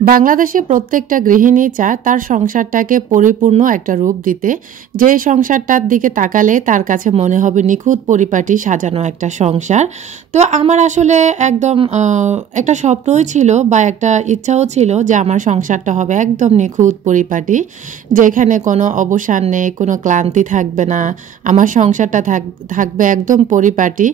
বাংলাদেশে প্রত্যেকটা গৃহিণী চায় তার সংসারটাকে পরিপূর্ণ একটা রূপ দিতে, যে সংসারটার দিকে তাকালে তার কাছে মনে হবে নিখুঁত পরিপাটি সাজানো একটা সংসার। তো আমার আসলে একদম একটা স্বপ্নই ছিল বা একটা ইচ্ছাও ছিল যে আমার সংসারটা হবে একদম নিখুঁত পরিপাটি, যেখানে কোনো অবসান নেই, কোনো ক্লান্তি থাকবে না। আমার সংসারটা থাকবে একদম পরিপাটি,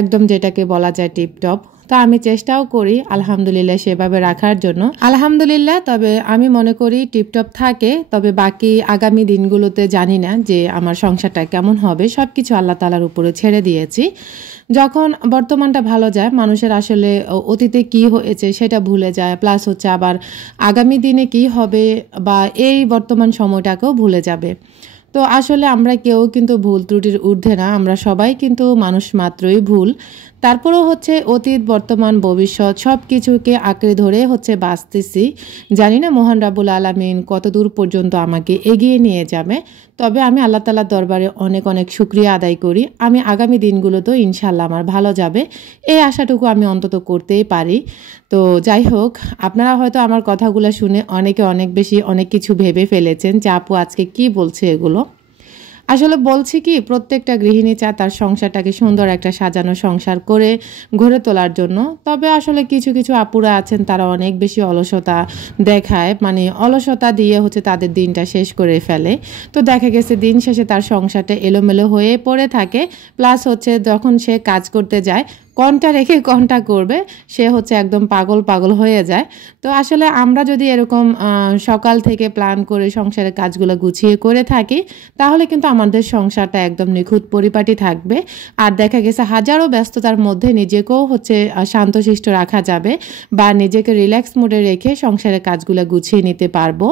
একদম যেটাকে বলা যায় টিপটপ। তো আমি চেষ্টাও করি আলহামদুলিল্লাহ সেভাবে রাখার জন্য, আলহামদুলিল্লাহ। তবে আমি মনে করি টিপটপ থাকে, তবে বাকি আগামী দিনগুলোতে জানি না যে আমার সংসারটা কেমন হবে। সব কিছু আল্লাহ তাআলার উপরে ছেড়ে দিয়েছি। যখন বর্তমানটা ভালো যায়, মানুষের আসলে অতীতে কি হয়েছে সেটা ভুলে যায়, প্লাস হচ্ছে আবার আগামী দিনে কি হবে বা এই বর্তমান সময়টাকেও ভুলে যাবে। তো আসলে আমরা কেউ কিন্তু ভুল ত্রুটির ঊর্ধ্বে না, আমরা সবাই কিন্তু মানুষ মাত্রই ভুল। তারপরেও হচ্ছে অতীত বর্তমান ভবিষ্যৎ সব কিছুকে আঁকড়ে ধরে হচ্ছে বাঁচতেছি। জানি না মহান রাব্বুল আলামিন কত দূর পর্যন্ত আমাকে এগিয়ে নিয়ে যাবে। তবে আমি আল্লাহ তাআলার দরবারে অনেক অনেক শুকরিয়া আদায় করি, আমি আগামী দিনগুলোতেও ইনশাল্লাহ আমার ভালো যাবে, এই আশাটুকু আমি অন্তত করতেই পারি। তো যাই হোক, আপনারা হয়তো আমার কথাগুলো শুনে অনেকে অনেক বেশি অনেক কিছু ভেবে ফেলেছেন যে আপু আজকে কি বলছে এগুলো। আসলে বলছি কি, প্রত্যেকটা গৃহিণী চায় তার সংসারটাকে সুন্দর একটা সাজানো সংসার করে গড়ে তোলার জন্য। তবে আসলে কিছু কিছু আপুরা আছেন তারা অনেক বেশি অলসতা দেখায়, মানে অলসতা দিয়ে হচ্ছে তাদের দিনটা শেষ করে ফেলে। তো দেখা গেছে দিন শেষে তার সংসারটা এলোমেলো হয়ে পড়ে থাকে, প্লাস হচ্ছে যখন সে কাজ করতে যায় কোনটা রেখে কোনটা করবে সে হচ্ছে একদম পাগল পাগল হয়ে যায়। তো আসলে আমরা যদি এরকম সকাল থেকে প্ল্যান করে সংসারের কাজগুলো গুছিয়ে করে থাকি, তাহলে কিন্তু আমাদের সংসারটা একদম নিখুঁত পরিপাটি থাকবে। আর দেখা গেছে হাজারো ব্যস্ততার মধ্যে নিজেকেও হচ্ছে শান্তশিষ্ট রাখা যাবে বা নিজেকে রিল্যাক্স মোডে রেখে সংসারের কাজগুলো গুছিয়ে নিতে পারবো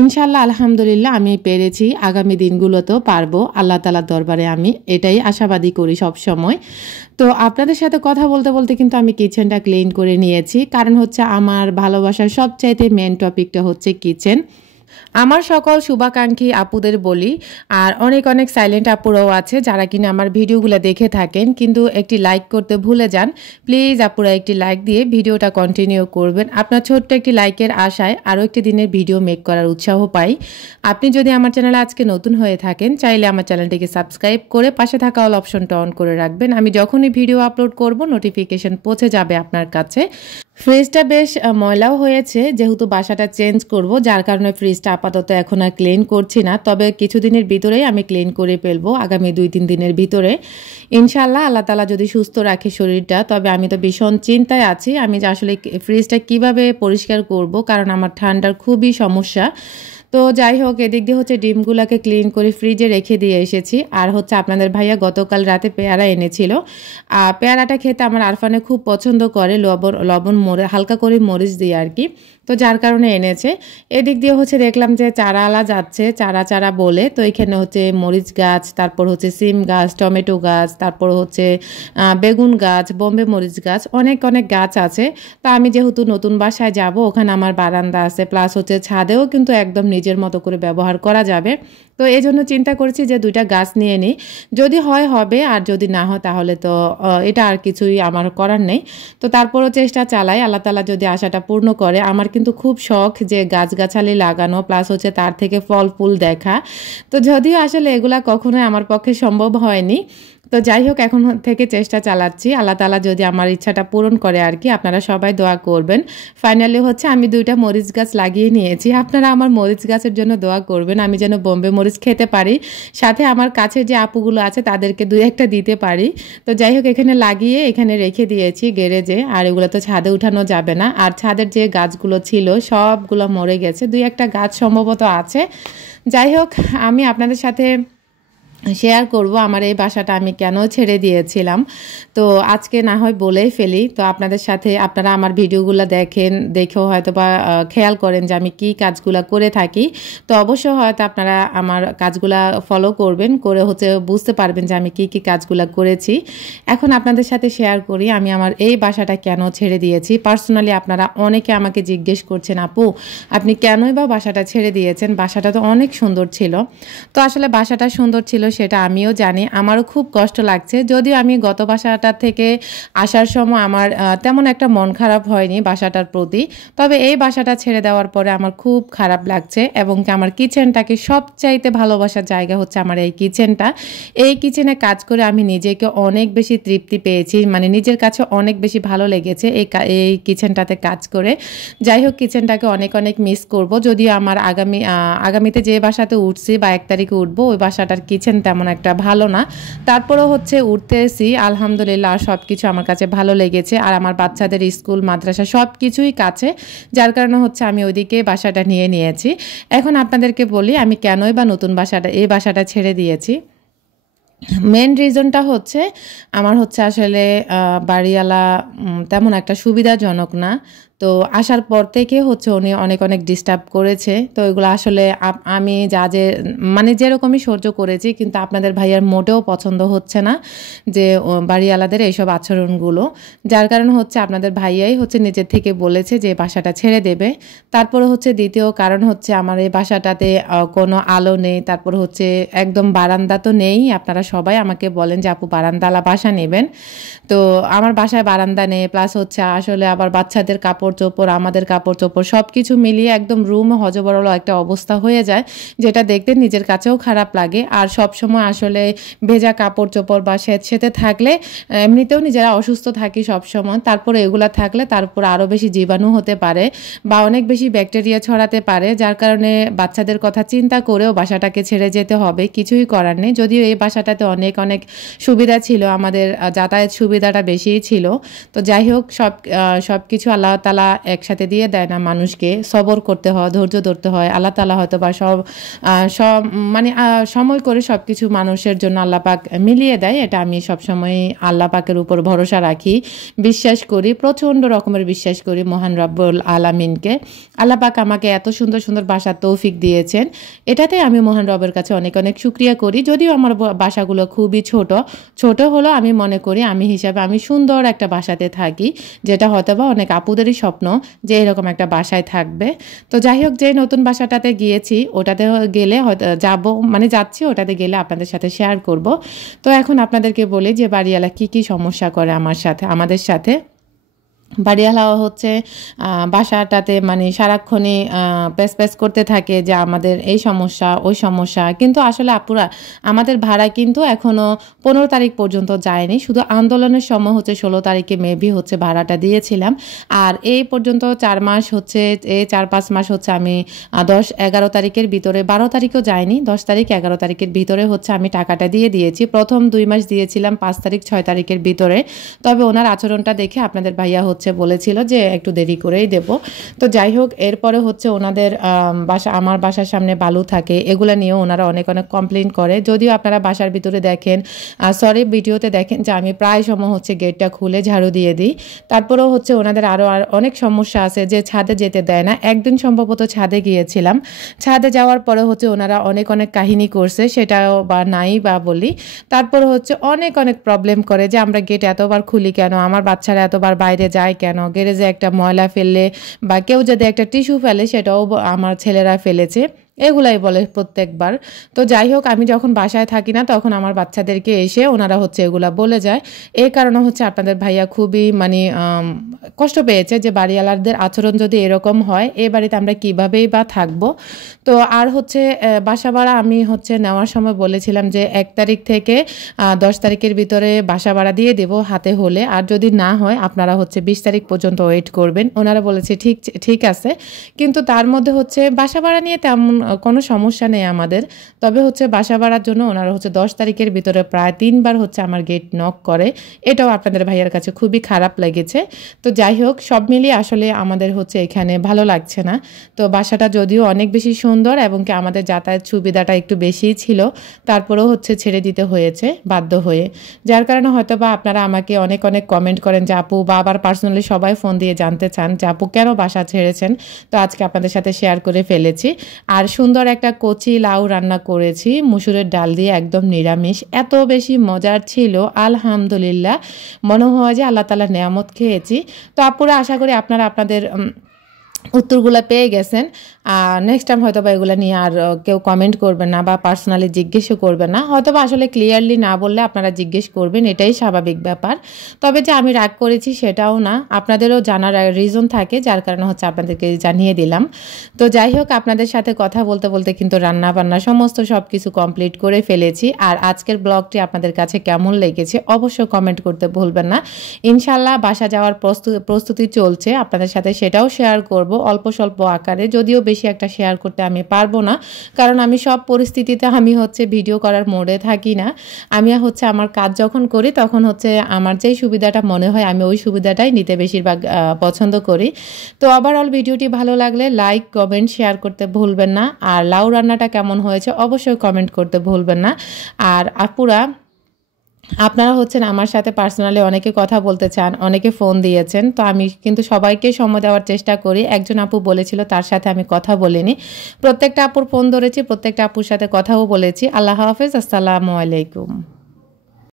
ইনশাল্লাহ। আলহামদুলিল্লাহ আমি পেরেছি, আগামী দিনগুলোতেও পারবো আল্লাহ তাআলার দরবারে, আমি এটাই আশাবাদী করি সব সময়। তো আপনাদের সাথে কথা বলতে বলতে কিন্তু আমি কিচেনটা ক্লিন করে নিয়েছি, কারণ হচ্ছে আমার ভালোবাসার সবচাইতে মেন টপিকটা হচ্ছে কিচেন। আমার সকল শুভাকাঙ্ক্ষী আপুদের বলি, আর অনেক অনেক সাইলেন্ট আপুরাও আছে যারা কিনা আমার ভিডিওগুলো দেখে থাকেন কিন্তু একটি লাইক করতে ভুলে যান। প্লিজ আপুরা একটি লাইক দিয়ে ভিডিওটা কন্টিনিউ করবেন। আপনার ছোট্ট একটি লাইকের আশায় আরও একটি দিনের ভিডিও মেক করার উৎসাহ পাই। আপনি যদি আমার চ্যানেলে আজকে নতুন হয়ে থাকেন, চাইলে আমার চ্যানেলটিকে সাবস্ক্রাইব করে পাশে থাকা অল অপশনটা অন করে রাখবেন। আমি যখনই ভিডিও আপলোড করব নোটিফিকেশন পৌঁছে যাবে আপনার কাছে। ফ্রিজটা বেশ ময়লাও হয়েছে, যেহেতু বাসাটা চেঞ্জ করব, যার কারণে ফ্রিজটা আপাতত এখন আর ক্লিন করছি না। তবে কিছুদিনের ভিতরেই আমি ক্লিন করে ফেলবো, আগামী 2-3 দিনের ভিতরে ইনশাল্লাহ। আল্লাহ তাআলা যদি সুস্থ রাখে শরীরটা, তবে আমি তো ভীষণ চিন্তায় আছি আমি যে আসলে ফ্রিজটা কিভাবে পরিষ্কার করব, কারণ আমার ঠান্ডার খুবই সমস্যা। তো যাই হোক, এদিক দিয়ে হচ্ছে ডিমগুলোকে ক্লিন করে ফ্রিজে রেখে দিয়ে এসেছি। আর হচ্ছে আপনাদের ভাইয়া গতকাল রাতে পেয়ারা এনেছিল, আর পেয়ারাটা খেতে আমার আরফানে খুব পছন্দ করে, লবণ হালকা করে মরিচ দিয়ে আর কি, তো যার কারণে এনেছে। এদিক দিয়ে হচ্ছে দেখলাম যে চারালা যাচ্ছে, চারা বলে, তো এখানে হচ্ছে মরিচ গাছ, তারপর হচ্ছে সিম গাছ, টমেটো গাছ, তারপর হচ্ছে বেগুন গাছ, বোম্বে মরিচ গাছ, অনেক অনেক গাছ আছে। তো আমি যেহেতু নতুন বাসায় যাব, ওখানে আমার বারান্দা আছে, প্লাস হচ্ছে ছাদেও কিন্তু একদম নিজের মতো করে ব্যবহার করা যাবে। তো এই জন্য চিন্তা করছি যে 2টা গাছ নিয়ে নিই, যদি হয় হবে, আর যদি না হয় তাহলে তো এটা আর কিছুই আমার করার নেই। তো তারপরও চেষ্টা চালাই, আল্লাহ তাআলা যদি আশাটা পূর্ণ করে। আমার কিন্তু খুব শখ যে গাছগাছালি লাগানো, প্লাস হচ্ছে তার থেকে ফল ফুল দেখা। তো যদিও আসলে এগুলা কখনোই আমার পক্ষে সম্ভব হয়নি, তো যাই হোক এখন থেকে চেষ্টা চালাচ্ছি, আল্লাহ তাআলা যদি আমার ইচ্ছাটা পূরণ করে আর কি। আপনারা সবাই দোয়া করবেন। ফাইনালি হচ্ছে আমি 2টা মরিচ গাছ লাগিয়ে নিয়েছি, আপনারা আমার মরিচ গাছের জন্য দোয়া করবেন, আমি যেন বোম্বে মরিচ খেতে পারি, সাথে আমার কাছে যে আপুগুলো আছে তাদেরকে 2-1টা দিতে পারি। তো যাই হোক, এখানে লাগিয়ে এখানে রেখে দিয়েছি গ্যারেজে, আর এগুলো তো ছাদে উঠানো যাবে না। আর ছাদের যে গাছগুলো ছিল সবগুলো মরে গেছে, 2-1টা গাছ সম্ভবত আছে। যাই হোক, আমি আপনাদের সাথে শেয়ার করব আমার এই বাসাটা আমি কেন ছেড়ে দিয়েছিলাম। তো আজকে না হয় বলেই ফেলি। তো আপনাদের সাথে, আপনারা আমার ভিডিওগুলো দেখেও হয়তো বা খেয়াল করেন যে আমি কি কাজগুলো করে থাকি। তো অবশ্যই হয়তো আপনারা আমার কাজগুলা ফলো করবেন, করে হচ্ছে বুঝতে পারবেন যে আমি কি কি কাজগুলো করেছি। এখন আপনাদের সাথে শেয়ার করি আমি আমার এই বাসাটা কেন ছেড়ে দিয়েছি। পার্সোনালি আপনারা অনেকে আমাকে জিজ্ঞেস করছেন, আপু আপনি কেনই বা বাসাটা ছেড়ে দিয়েছেন, বাসাটা তো অনেক সুন্দর ছিল। তো আসলে বাসাটা সুন্দর ছিল সেটা আমিও জানি, আমারও খুব কষ্ট লাগছে। যদিও আমি গত বাসাটা থেকে আসার সময় আমার তেমন একটা মন খারাপ হয়নি বাসাটার প্রতি, তবে এই বাসাটা ছেড়ে দেওয়ার পরে আমার খুব খারাপ লাগছে এবং আমার কিচেনটাকে সবচাইতে ভালোবাসার জায়গা হচ্ছে আমার এই কিচেনটা। এই কিচেনে কাজ করে আমি নিজেকে অনেক বেশি তৃপ্তি পেয়েছি, মানে নিজের কাছে অনেক বেশি ভালো লেগেছে এই কিচেনটাতে কাজ করে। যাই হোক, কিচেনটাকে অনেক অনেক মিস করব। যদিও আমার আগামীতে যে বাসাতে উঠছি বা 1 তারিখে উঠবো, ওই বাসাটার কিচেন তেমন একটা ভালো না, তারপরেও হচ্ছে উঠতেছি আলহামদুলিল্লাহ। সব কিছু আমার কাছে ভালো লেগেছে, আর আমার বাচ্চাদের স্কুল মাদ্রাসা সব কিছুই কাছে, যার কারণে হচ্ছে আমি ওইদিকে বাসাটা নিয়ে নিয়েছি। এখন আপনাদেরকে বলি আমি কেনই বা নতুন এই বাসাটা ছেড়ে দিয়েছি। মেন রিজনটা হচ্ছে আমার হচ্ছে আসলে বাড়িওয়ালা তেমন একটা সুবিধাজনক না। তো আসার পর থেকে হচ্ছে উনি অনেক অনেক ডিস্টার্ব করেছে। তো এগুলো আসলে আমি মানে যেরকমই সহ্য করেছি, কিন্তু আপনাদের ভাইয়ার মোটেও পছন্দ হচ্ছে না যে বাড়িওয়ালাদের এইসব আচরণগুলো, যার কারণে হচ্ছে আপনাদের ভাইয়াই হচ্ছে নিজের থেকে বলেছে যে বাসাটা ছেড়ে দেবে। তারপরে হচ্ছে দ্বিতীয় কারণ হচ্ছে আমার এই বাসাটাতে কোনো আলো নেই, তারপর হচ্ছে একদম বারান্দা তো নেই। আপনারা সবাই আমাকে বলেন যে আপু বারান্দালা বাসা নেবেন, তো আমার বাসায় বারান্দা নেই, প্লাস হচ্ছে আসলে আবার বাচ্চাদের কাপড় চোপড়, আমাদের কাপড় চোপড় সব কিছু মিলিয়ে একদম রুম হজবরল একটা অবস্থা হয়ে যায়, যেটা দেখতে নিজের কাছেও খারাপ লাগে। আর সব সময় আসলে ভেজা কাপড় চোপড় বা সেতে থাকলে এমনিতেও নিজেরা অসুস্থ থাকি সব সময়, তারপরে এগুলা থাকলে তারপর আরও বেশি জীবাণু হতে পারে বা অনেক বেশি ব্যাকটেরিয়া ছড়াতে পারে, যার কারণে বাচ্চাদের কথা চিন্তা করেও বাসাটাকে ছেড়ে যেতে হবে, কিছুই করার নেই। যদিও এই বাসাটাতে অনেক অনেক সুবিধা ছিল, আমাদের যাতায়াত সুবিধাটা বেশিই ছিল। তো যাই হোক, সব কিছু আল্লাহ তাআলা একসাথে দিয়ে দেয় না মানুষকে, সবর করতে হয়, ধৈর্য ধরতে হয়। আল্লাহ তাআলা হয়তো বা সব মানে সময় করে সব কিছু মানুষের জন্য আল্লাহ পাক মিলিয়ে দেয়। এটা আমি সবসময় আল্লাহ পাকের উপর ভরসা রাখি, বিশ্বাস করি, প্রচণ্ড রকমের বিশ্বাস করি মহান রব্বুল আলামিনকে। আল্লাহ পাক আমাকে এত সুন্দর সুন্দর বাসার তৌফিক দিয়েছেন, এটাতে আমি মহান রবের কাছে অনেক অনেক শুকরিয়া করি। যদিও আমার বাসাগুলো খুবই ছোট হলো, আমি মনে করি আমি সুন্দর একটা বাসাতে থাকি, যেটা হয়তো বা অনেক আপুদেরই স্বপ্ন যে এরকম একটা বাসায় থাকবে। তো যাই হোক, যে নতুন বাসাটাতে গিয়েছি ওটাতে গেলে হয়তো যাচ্ছি, ওটাতে গেলে আপনাদের সাথে শেয়ার করব। তো এখন আপনাদেরকে বলি যে বাড়িওয়ালা কি সমস্যা করে আমাদের সাথে। বাড়িওয়ালাও হচ্ছে বাসাটাতে মানে সারাক্ষণই প্যাচ করতে থাকে যে আমাদের এই সমস্যা ওই সমস্যা, কিন্তু আসলে আপুরা আমাদের ভাড়া কিন্তু এখনও 15 তারিখ পর্যন্ত যায়নি। শুধু আন্দোলনের সময় হচ্ছে 16 তারিখে মেবি হচ্ছে ভাড়াটা দিয়েছিলাম, আর এই পর্যন্ত 4 মাস হচ্ছে, এই 4-5 মাস হচ্ছে আমি 10-11 তারিখের ভিতরে, 12 তারিখও যায়নি, 10 তারিখ 11 তারিখের ভিতরে হচ্ছে আমি টাকাটা দিয়ে দিয়েছি। প্রথম 2 মাস দিয়েছিলাম 5 তারিখ 6 তারিখের ভিতরে, তবে ওনার আচরণটা দেখে আপনাদের ভাইয়া বলেছিল যে একটু দেরি করেই দেব। তো যাই হোক, এরপরে হচ্ছে ওনাদের আমার বাসার সামনে বালু থাকে, এগুলো নিয়েও ওনারা অনেক অনেক কমপ্লেন করে। যদিও আপনারা বাসার ভিতরে দেখেন, ভিডিওতে দেখেন যে আমি প্রায় সময় হচ্ছে গেটটা খুলে ঝাড়ু দিয়ে দিই। তারপরেও হচ্ছে ওনাদের আরও অনেক সমস্যা আছে যে ছাদে যেতে দেয় না। একদিন সম্ভবত ছাদে গিয়েছিলাম, ছাদে যাওয়ার পরে হচ্ছে ওনারা অনেক অনেক কাহিনী করছে, সেটাও বা নাই বা বলি। তারপরে হচ্ছে অনেক অনেক প্রবলেম করে যে আমরা গেট এতবার খুলি কেন, আমার বাচ্চারা এতবার বাইরে যায় কেন, গ্যারেজে একটা ময়লা ফেললে বা কেউ যদি একটা টিস্যু ফেলে সেটাও আমার ছেলেরা ফেলেছে, এগুলাই বলে প্রত্যেকবার। তো যাই হোক, আমি যখন বাসায় থাকি না তখন আমার বাচ্চাদেরকে এসে ওনারা হচ্ছে এগুলা বলে যায়। এই কারণে হচ্ছে আপনাদের ভাইয়া খুবই মানে কষ্ট পেয়েছে যে বাড়িওয়ালাদের আচরণ যদি এরকম হয়, এ বাড়িতে আমরা কীভাবেই বা থাকবো। তো আর হচ্ছে বাসা ভাড়া আমি হচ্ছে নেওয়ার সময় বলেছিলাম যে 1 তারিখ থেকে 10 তারিখের ভিতরে বাসা ভাড়া দিয়ে দেবো হাতে হলে, আর যদি না হয় আপনারা হচ্ছে 20 তারিখ পর্যন্ত ওয়েট করবেন। ওনারা বলেছে ঠিক আছে, কিন্তু তার মধ্যে হচ্ছে বাসা ভাড়া নিয়ে তেমন কোনো সমস্যা নেই আমাদের, তবে হচ্ছে বাসা ভাড়ার জন্য ওনারা হচ্ছে 10 তারিখের ভিতরে প্রায় 3 বার হচ্ছে আমার গেট নক করে, এটাও আপনাদের ভাইয়ার কাছে খুবই খারাপ লেগেছে। তো যাই হোক, সব মিলিয়ে আসলে আমাদের হচ্ছে এখানে ভালো লাগছে না। তো বাসাটা যদিও অনেক বেশি সুন্দর এবং কি আমাদের যাতায়াত সুবিধাটা একটু বেশিই ছিল, তারপরেও হচ্ছে ছেড়ে দিতে হয়েছে বাধ্য হয়ে, যার কারণে হয়তো বা আপনারা আমাকে অনেক অনেক কমেন্ট করেন যে আপু, বা আবার পার্সোনালি সবাই ফোন দিয়ে জানতে চান যে আপু কেন বাসা ছেড়েছেন। তো আজকে আপনাদের সাথে শেয়ার করে ফেলেছি। আর সুন্দর একটা কচি লাউ রান্না করেছি মুসুরের ডাল দিয়ে, একদম নিরামিষ, এত বেশি মজার ছিল আলহামদুলিল্লাহ, মনে হয় যে আল্লাহ তাআলার নেয়ামত খেয়েছি। তো আপুরা, আশা করি আপনারা আপনাদের উত্তরগুলো পেয়ে গেছেন। নেক্সট টাইম হয়তো বা এগুলো নিয়ে আর কেউ কমেন্ট করবে না বা পার্সোনালি জিজ্ঞেসও করবে না, হয়তো বা আসলে ক্লিয়ারলি না বললে আপনারা জিজ্ঞেস করবেন, এটাই স্বাভাবিক ব্যাপার। তবে যে আমি রাগ করেছি সেটাও না, আপনাদেরও জানার রিজন থাকে, যার কারণে হচ্ছে আপনাদেরকে জানিয়ে দিলাম। তো যাই হোক, আপনাদের সাথে কথা বলতে বলতে কিন্তু রান্না বান্না সমস্ত সব কিছু কমপ্লিট করে ফেলেছি। আর আজকের ব্লগটি আপনাদের কাছে কেমন লেগেছে অবশ্যই কমেন্ট করতে ভুলবেন না। ইনশাল্লাহ বাসা যাওয়ার প্রস্তুতি চলছে, আপনাদের সাথে সেটাও শেয়ার করব অল্প স্বল্প আকারে, যদিও বেশি একটা শেয়ার করতে আমি পারবো না, কারণ আমি সব পরিস্থিতিতে আমি হচ্ছে ভিডিও করার মোডে থাকি না। আমি হচ্ছে আমার কাজ যখন করি তখন হচ্ছে আমার যেই সুবিধাটা মনে হয় আমি ওই সুবিধাটাই নিতে বেশিরভাগ পছন্দ করি। তো ওভারঅল ভিডিওটি ভালো লাগলে লাইক কমেন্ট শেয়ার করতে ভুলবেন না। আর লাউ রান্নাটা কেমন হয়েছে অবশ্যই কমেন্ট করতে ভুলবেন না। আর আপুরা, আপনারা হচ্ছেন আমার সাথে পার্সোনালি অনেকে কথা বলতে চান, অনেকে ফোন দিয়েছেন, তো আমি কিন্তু সবাইকে সময় দেওয়ার চেষ্টা করি। একজন আপু বলেছিল তার সাথে আমি কথা বলিনি, প্রত্যেকটা আপুর ফোন ধরেছি, প্রত্যেকটা আপুর সাথে কথাও বলেছি। আল্লাহ হাফেজ, আসসালামু আলাইকুম।